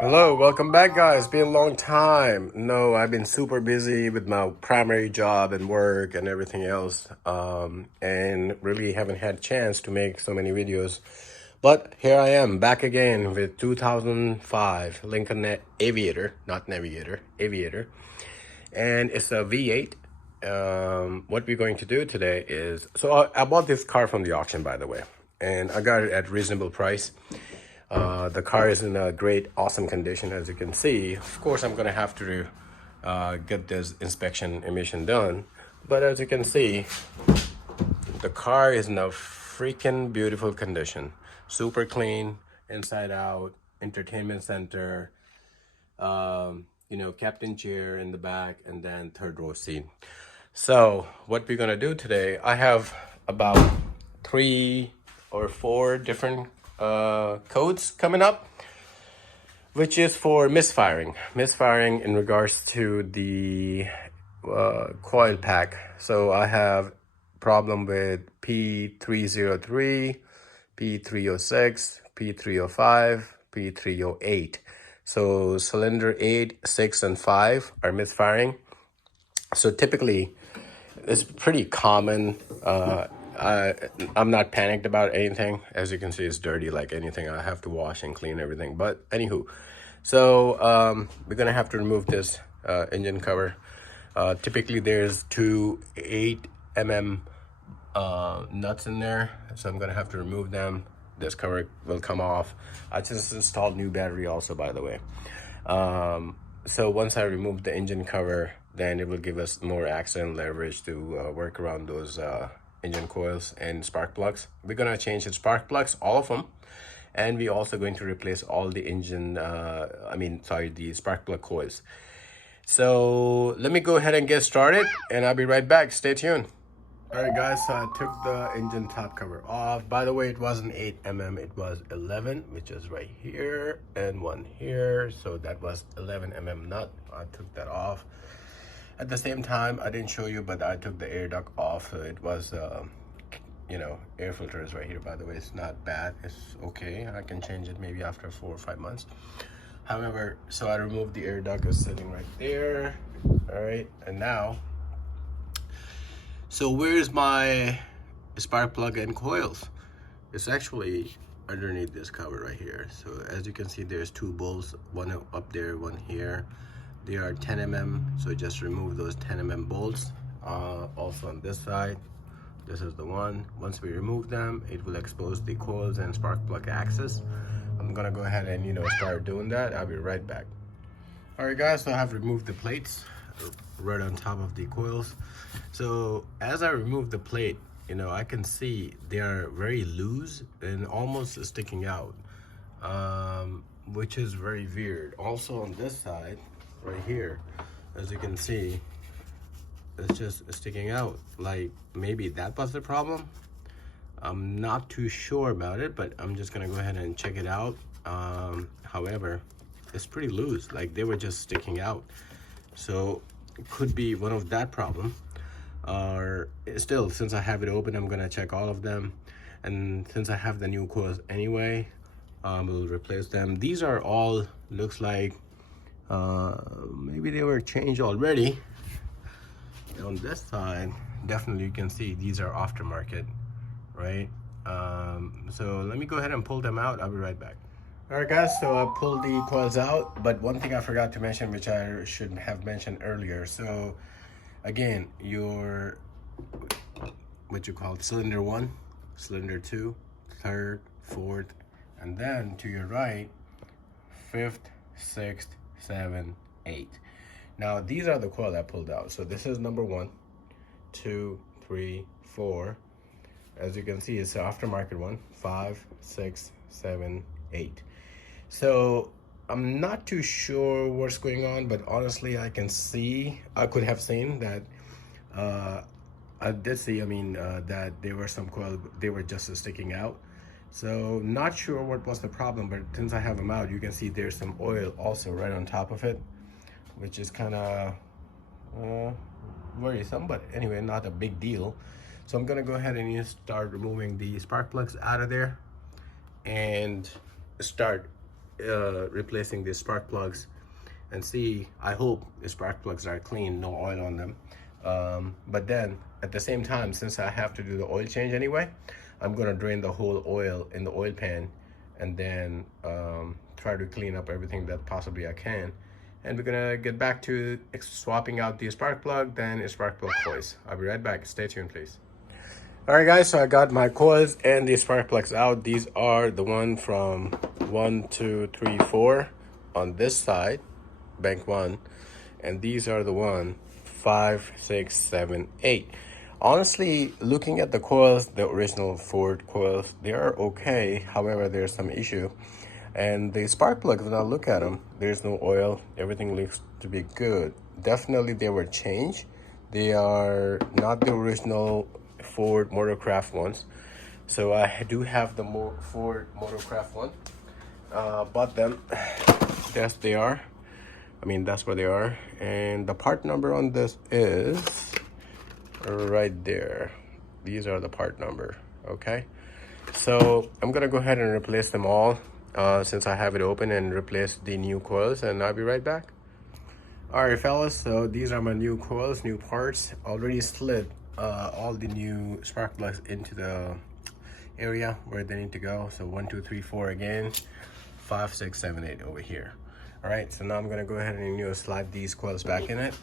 Hello, welcome back, guys. Been a long time. No, I've been super busy with my primary job and work and everything else, and really haven't had a chance to make so many videos. But here I am back again with 2005 Lincoln Aviator, not Navigator, Aviator, and it's a V8. What we're going to do today is, I bought this car from the auction, by the way, and I got it at reasonable price. The car is in a great, awesome condition, as you can see. Of course, I'm gonna have to get this inspection emission done. But as you can see, the car is in a freaking beautiful condition. Super clean, inside out, entertainment center, captain chair in the back, and then third row seat. So what we're gonna do today, I have about 3 or 4 different codes coming up, which is for misfiring in regards to the coil pack. So I have problem with P303, P306, P305, P308. So cylinder 8, 6, and 5 are misfiring. So typically it's pretty common. I'm not panicked about anything. As you can see, it's dirty like anything. I have to wash and clean everything. But anywho, so we're gonna have to remove this engine cover. Typically, there's 2 8mm nuts in there, so I'm gonna have to remove them. This cover will come off. I just installed new battery also, by the way. So once I remove the engine cover, then it will give us more accident leverage to work around those engine coils and spark plugs. We're gonna change the spark plugs, all of them, and we're also going to replace all the engine the spark plug coils. So let me go ahead and get started, and I'll be right back. Stay tuned. All right, guys, so I took the engine top cover off. By the way, it wasn't 8mm, it was 11, which is right here, and one here. So that was 11mm nut. I took that off. At the same time, I didn't show you, but I took the air duct off. So it was, air filter is right here. By the way, it's not bad. It's okay. I can change it maybe after 4 or 5 months. However, so I removed the air duct. It's sitting right there. All right, and now, so where's my spark plug and coils? It's actually underneath this cover right here. So as you can see, there's 2 bolts, one up there, one here. They are 10mm, so just remove those 10mm bolts. Also on this side, this is the one. Once we remove them, it will expose the coils and spark plug axis. I'm gonna go ahead and start doing that. I'll be right back. All right, guys, so I have removed the plates right on top of the coils. So as I remove the plate, I can see they are very loose and almost sticking out, which is very weird. Also on this side right here, as you can see, it's just sticking out. Like maybe that was the problem. I'm not too sure about it, but I'm just gonna go ahead and check it out. However, it's pretty loose, like they were just sticking out. So it could be one of that problem. Or still, since I have it open, I'm gonna check all of them. And since I have the new coils anyway, we'll replace them. These are all, looks like maybe they were changed already. And on this side, definitely you can see these are aftermarket, right? So let me go ahead and pull them out. I'll be right back. All right, guys, so I pulled the coils out, but one thing I forgot to mention, which I should have mentioned earlier. So again, your cylinder 1, cylinder 2, 3rd, 4th, and then to your right, 5th, 6th, 7th, 8th. Now these are the coil I pulled out. So this is number 1, 2, 3, 4. As you can see, it's the aftermarket one, 5, 6, 7, 8. So I'm not too sure what's going on, but honestly, I could have seen that. I did see, that there were some coils, they were just sticking out. So not sure what was the problem, but since I have them out, you can see there's some oil also right on top of it, which is kind of worrisome, but anyway, not a big deal. So I'm gonna go ahead and start removing the spark plugs out of there and start replacing the spark plugs and see, I hope the spark plugs are clean, no oil on them. But then at the same time, since I have to do the oil change anyway, I'm gonna drain the whole oil in the oil pan and then try to clean up everything that possibly I can. And we're gonna get back to swapping out the spark plug, then spark plug coils. I'll be right back, stay tuned please. All right guys, so I got my coils and the spark plugs out. These are the one from 1, 2, 3, 4 on this side, bank 1, and these are the one 5, 6, 7, 8. Honestly, looking at the coils, the original Ford coils, they are okay. However, there's some issue. And the spark plugs, when I look at them, there's no oil. Everything looks to be good. Definitely they were changed. They are not the original Ford Motorcraft ones. So I do have the Ford Motorcraft one. Bought them. Yes, they are. I mean, that's where they are. And the part number on this is right there. These are the part number, okay? So I'm gonna go ahead and replace them all since I have it open, and replace the new coils, and I'll be right back. All right, fellas, so these are my new coils, new parts. Already slid all the new spark plugs into the area where they need to go. So 1, 2, 3, 4 again, 5, 6, 7, 8 over here. All right, so now I'm gonna go ahead and slide these coils back in it.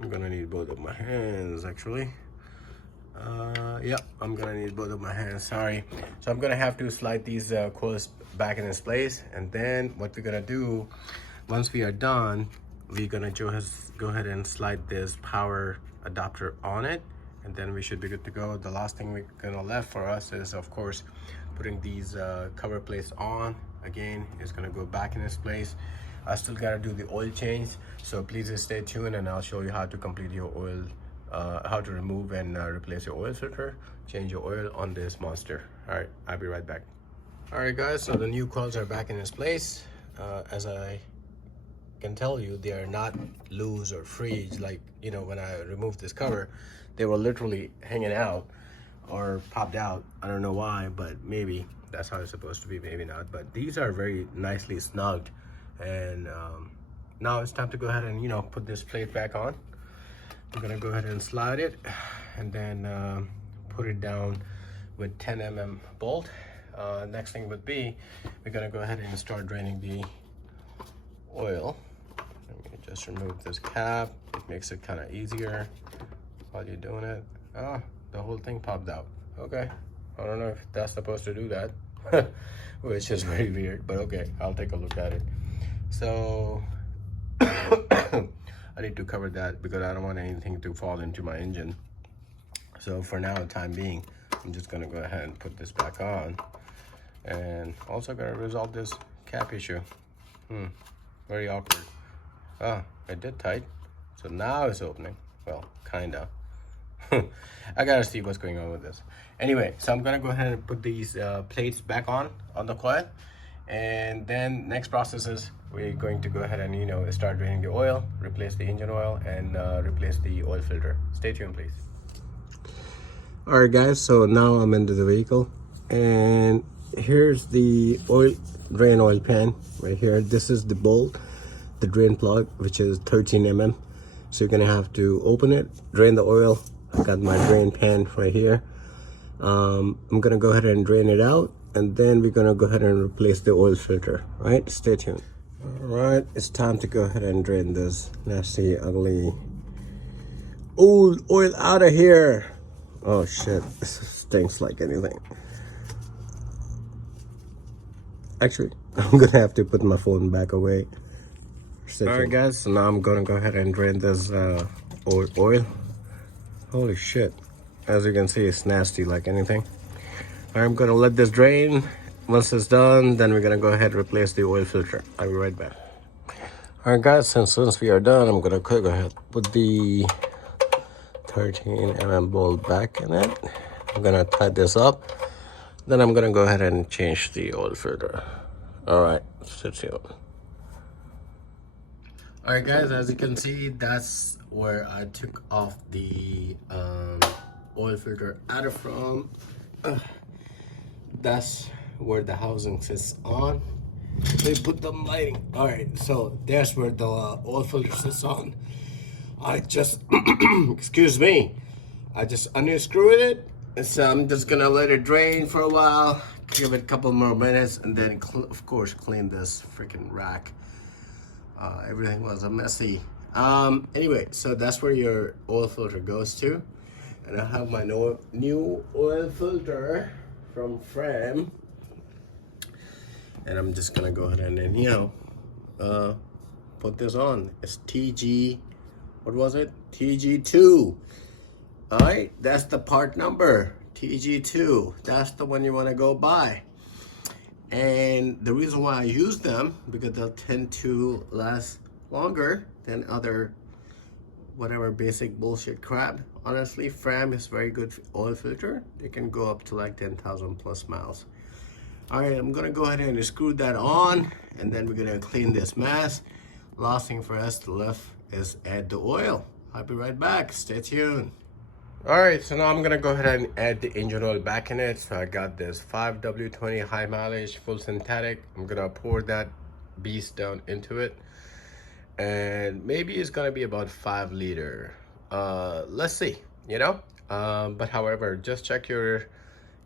I'm gonna need both of my hands actually. Yep, I'm gonna need both of my hands, sorry. So I'm gonna have to slide these coils back in its place, and then what we're gonna do, once we are done, we're gonna go ahead and slide this power adapter on it, and then we should be good to go. The last thing we're gonna left for us is, of course, putting these cover plates on. Again, it's gonna go back in its place. I still gotta do the oil change, so please stay tuned, and I'll show you how to complete your oil, how to remove and replace your oil filter, change your oil on this monster. All right, I'll be right back. All right guys, so the new coils are back in its place. As I can tell you, they are not loose or free. Like, when I removed this cover, they were literally hanging out or popped out. I don't know why, but maybe that's how it's supposed to be, maybe not. But these are very nicely snugged. And now it's time to go ahead and put this plate back on. I'm gonna go ahead and slide it, and then put it down with 10 mm bolt. Next thing would be, we're gonna go ahead and start draining the oil. Let me just remove this cap. It makes it kind of easier while you're doing it. The whole thing popped out. Okay, I don't know if that's supposed to do that, which is very weird, but okay, I'll take a look at it. So I need to cover that because I don't want anything to fall into my engine. So for now, time being, I'm just gonna go ahead and put this back on, and also gonna resolve this cap issue. Very awkward. It did tight, so now it's opening. Well, kinda. I gotta see what's going on with this. Anyway, so I'm gonna go ahead and put these plates back on the coil, and then next process is we're going to go ahead and start draining the oil, replace the engine oil, and replace the oil filter. Stay tuned please. All right guys, so now I'm into the vehicle, and here's the drain oil pan right here. This is the bolt, the drain plug, which is 13 mm. So you're gonna have to open it, drain the oil. I got my drain pan right here. I'm gonna go ahead and drain it out, and then we're gonna go ahead and replace the oil filter. All right, stay tuned. All right, it's time to go ahead and drain this nasty, ugly old oil out of here. Oh shit, this stinks like anything. Actually, I'm gonna have to put my phone back away. All right guys, so now I'm gonna go ahead and drain this old oil. Holy shit, as you can see, it's nasty like anything. I'm gonna let this drain. Once it's done, then we're gonna go ahead and replace the oil filter. I'll be right back. All right guys, since we are done, I'm gonna go ahead put the 13 mm bolt back in it. I'm gonna tie this up, then I'm gonna go ahead and change the oil filter. All right, sit here. All right guys, as you can see, that's where I took off the oil filter out of from. that's where the housing sits on. They put them lighting. All right, so there's where the oil filter sits on. I just excuse me, I just unscrewed it, and so I'm just gonna let it drain for a while, give it a couple more minutes, and then of course clean this freaking rack. Everything was a messy. Anyway, so that's where your oil filter goes to, and I have my new oil filter from Fram, and I'm just gonna go ahead and then, you know, put this on. It's TG, what was it? TG2. All right, that's the part number, TG2. That's the one you want to go buy. And the reason why I use them, because they'll tend to last longer than other whatever basic bullshit crap. Honestly, Fram is very good oil filter. They can go up to like 10,000 plus miles. All right, I'm gonna go ahead and screw that on, and then we're gonna clean this mess. Last thing for us to left is add the oil. I'll be right back, stay tuned. All right, so now I'm gonna go ahead and add the engine oil back in it. So I got this 5W20 high mileage, full synthetic. I'm gonna pour that beast down into it. And maybe it's gonna be about 5 liter. Let's see, you know? But however, just check your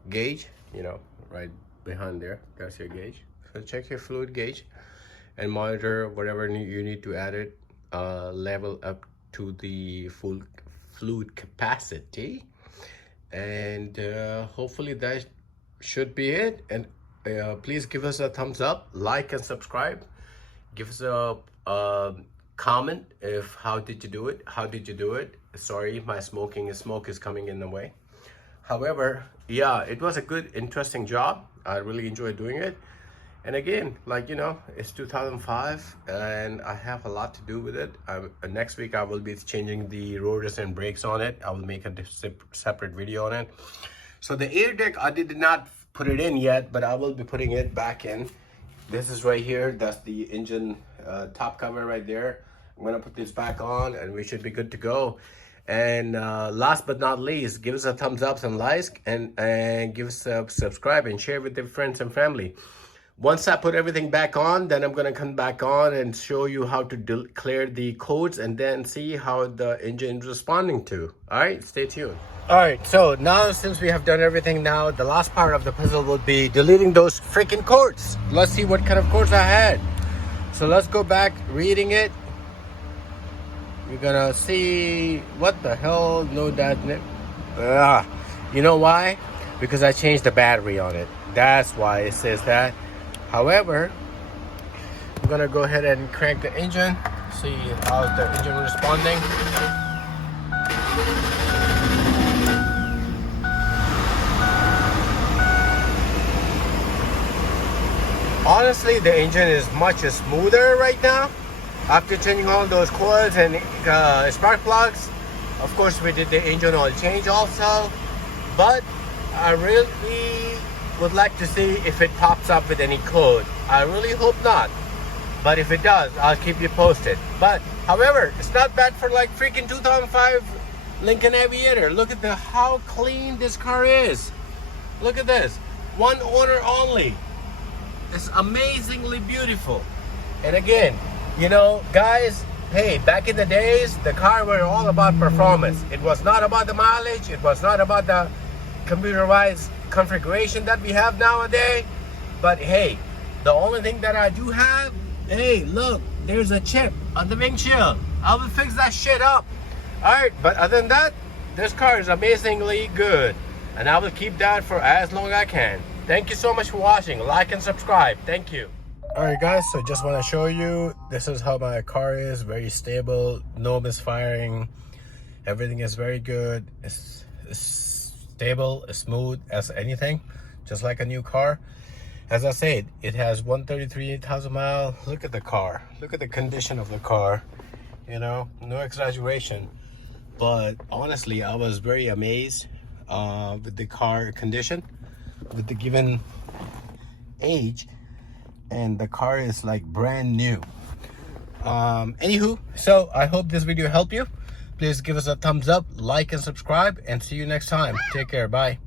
gauge, you know, right behind there, that's your gauge. So check your fluid gauge and monitor whatever you need to add it, level up to the full fluid capacity, and hopefully that should be it. And please give us a thumbs up, like and subscribe. Give us a comment if how did you do it. Sorry, my smoke is coming in the way. However, yeah, it was a good, interesting job. I really enjoyed doing it. And again, like, you know, it's 2005 and I have a lot to do with it. Next week I will be changing the rotors and brakes on it. I will make a separate video on it. So the air deck, I did not put it in yet, but I will be putting it back in. This is right here. That's the engine top cover right there. I'm gonna put this back on and we should be good to go. And last but not least, give us a thumbs up and like, and give us a subscribe and share with your friends and family. Once I put everything back on, then I'm gonna come back on and show you how to clear the codes and then see how the engine is responding to. All right, stay tuned. All right, so now since we have done everything, now the last part of the puzzle will be deleting those freaking codes. Let's see what kind of codes I had. So let's go back, reading it. You're gonna see what the hell, no that. You know why? Because I changed the battery on it. That's why it says that. However, I'm gonna go ahead and crank the engine, see how the engine is responding. Honestly, the engine is much smoother right now after changing all those coils and spark plugs. Of course, we did the engine oil change also, but I really would like to see if it pops up with any code. I really hope not, but if it does, I'll keep you posted. But however, it's not bad for like freaking 2005 Lincoln Aviator. Look at how clean this car is. Look at this, one owner only. It's amazingly beautiful. And again, you know, guys, hey, back in the days, the car were all about performance. It was not about the mileage. It was not about the computerized configuration that we have nowadays. But hey, the only thing that I do have, hey, look, there's a chip on the windshield. I will fix that shit up. All right, but other than that, this car is amazingly good, and I will keep that for as long as I can. Thank you so much for watching. Like and subscribe. Thank you. All right, guys, so just want to show you, this is how my car is. Very stable, no misfiring. Everything is very good. It's stable, it's smooth as anything, just like a new car. As I said, it has 133,000 miles. Look at the car. Look at the condition of the car. You know, no exaggeration. But honestly, I was very amazed with the car condition, with the given age, and the car is like brand new. Anywho, so I hope this video helped you. Please give us a thumbs up, like and subscribe, and see you next time. Take care. Bye.